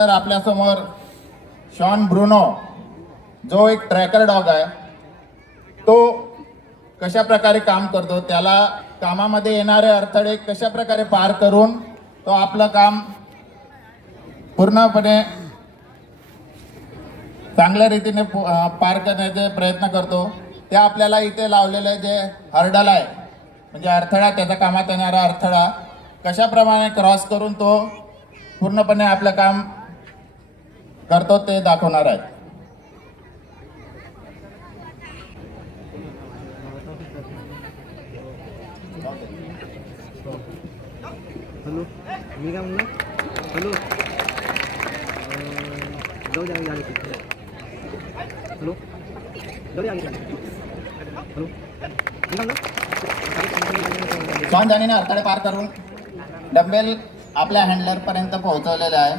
तर आपल्यासमोर Shawn Bruno जो एक ट्रॅकर डॉग आहे तो कशा प्रकारे काम करतो, त्याला कामामध्ये येणारे अडथळे कशा प्रकारे पार करून तो आपलं काम पूर्णपणे चांगल्या रीतीने पार करण्याचे प्रयत्न करतो. ते आपल्याला इथे लावलेले जे हर्डल आहे म्हणजे अडथळा, त्याच्या कामात येणारा अडथळा कशाप्रमाणे क्रॉस करून तो पूर्णपणे आपलं काम करतो ते दाखवणार आहे. हॅलो, मी काय म्हणलं? हॅलो, जाऊ द्या हॅलो, जाऊ द्या हॅलो, मी काय म्हणलं? शॉन जानीने अडथळे पार करून डंबेल आपल्या हँडलर पर्यंत पोहोचवलेले आहे.